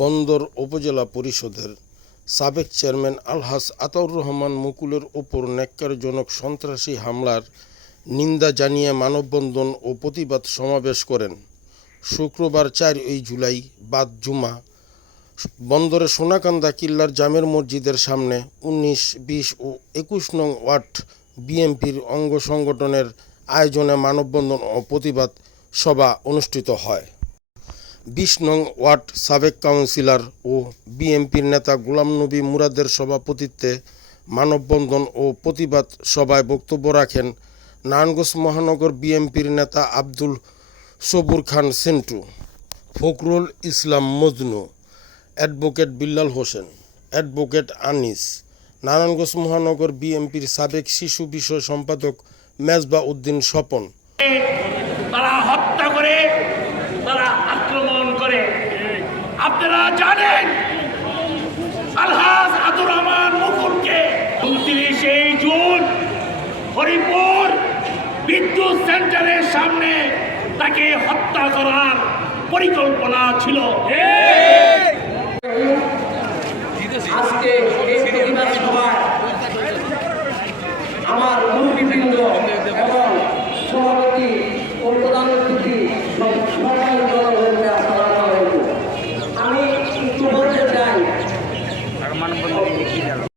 বন্দর উপজেলা পরিষদের সাবেক চেয়ারম্যান আলহাস আতাউর রহমান মুকুলের ওপর ন্যাক্কারজনক সন্ত্রাসী হামলার নিন্দা জানিয়ে মানববন্ধন ও প্রতিবাদ সমাবেশ করেন। শুক্রবার চার এই জুলাই বাদ জুমা বন্দরে সোনাকান্দা কিল্লার জামের মসজিদের সামনে উনিশ, বিশ ও একুশ নং ওয়ার্ড বিএমপির অঙ্গ সংগঠনের আয়োজনে মানববন্ধন ও প্রতিবাদ সভা অনুষ্ঠিত হয়। বিশ নং ওয়ার্ড সাবেক কাউন্সিলর ও বিএনপির নেতা গোলাম নবী মুরাদের সভাপতিত্বে মানববন্ধন ও প্রতিবাদ সভায় বক্তব্য রাখেন নারায়ণগঞ্জ মহানগর বিএনপির নেতা আব্দুল সবুর খান সেন্টু, ফখরুল ইসলাম মজনু, অ্যাডভোকেট বিল্লাল হোসেন, অ্যাডভোকেট আনিস, নারায়ণগঞ্জ মহানগর বিএনপির সাবেক শিশু বিষয় সম্পাদক মেজবা উদ্দিন স্বপন। আপনারা জানেন আলহাজ আদুর রহমান মুকুলকে উনত্রিশে জুন হরিপুর বিদ্যুৎ সেন্টারের সামনে তাকে হত্যা করার পরিকল্পনা ছিল। আজকে আমার